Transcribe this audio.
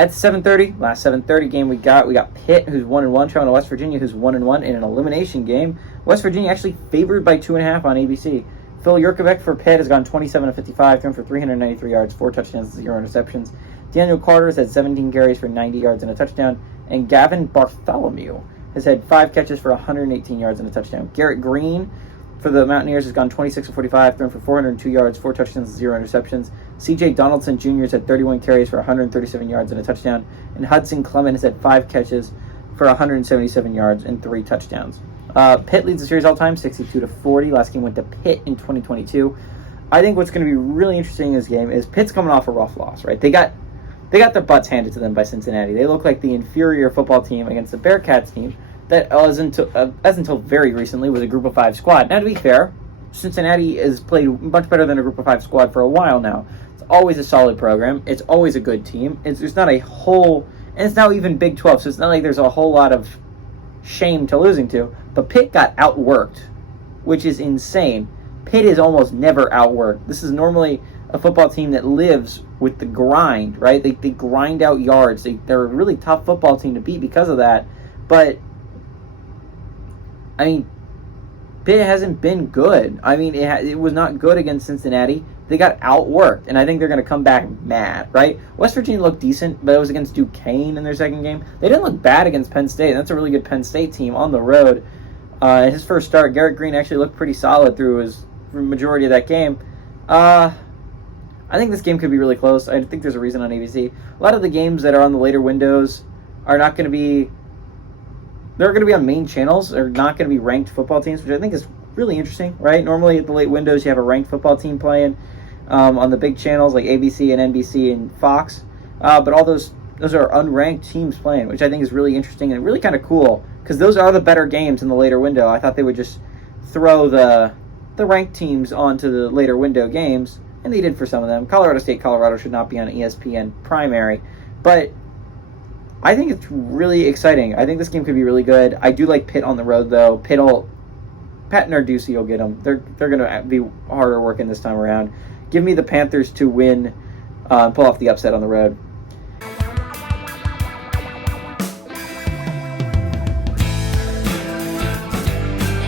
At 7:30, last 7:30 game we got Pitt, who's 1-1, traveling to West Virginia, who's 1-1 in an elimination game. West Virginia actually favored by 2.5 on ABC. Phil Jurkovec for Pitt has gone 27 of 55, thrown for 393 yards, 4 touchdowns, 0 interceptions. Daniel Carter has had 17 carries for 90 yards and a touchdown, and Gavin Bartholomew has had 5 catches for 118 yards and a touchdown. Garrett Green for the Mountaineers has gone 26 of 45, thrown for 402 yards, 4 touchdowns, 0 interceptions. C.J. Donaldson Jr. has had 31 carries for 137 yards and a touchdown, and Hudson Clement has had 5 catches for 177 yards and 3 touchdowns. Pitt leads the series all time, 62-40. Last game went to Pitt in 2022. I think what's going to be really interesting in this game is Pitt's coming off a rough loss, right? They got their butts handed to them by Cincinnati. They look like the inferior football team against the Bearcats team that as until very recently was a Group of 5 squad. Now, to be fair, Cincinnati has played much better than a Group of 5 squad for a while now. It's always a solid program. It's always a good team. There's not a whole, and it's now even Big 12, so it's not like there's a whole lot of shame to losing to. But Pitt got outworked, which is insane. Pitt is almost never outworked. This is normally a football team that lives with the grind, right? They grind out yards. They're a really tough football team to beat because of that. But I mean, Pitt hasn't been good. I mean, it was not good against Cincinnati. They got outworked, and I think they're going to come back mad, right? West Virginia looked decent, but it was against Duquesne in their second game. They didn't look bad against Penn State. That's a really good Penn State team on the road. His first start, Garrett Green actually looked pretty solid through his majority of that game. I think this game could be really close. I think there's a reason on ABC. A lot of the games that are on the later windows are not going to be... They're going to be on main channels. They're not going to be ranked football teams, which I think is really interesting, right? Normally at the late windows, you have a ranked football team playing on the big channels like ABC and NBC and Fox. But all those are unranked teams playing, which I think is really interesting and really kind of cool because those are the better games in the later window. I thought they would just throw the ranked teams onto the later window games, and they did for some of them. Colorado State, Colorado should not be on ESPN primary, but I think it's really exciting. I think this game could be really good. I do like Pitt on the road, though. Pat Narduzzi will get them. They're going to be harder working this time around. Give me the Panthers to win, pull off the upset on the road.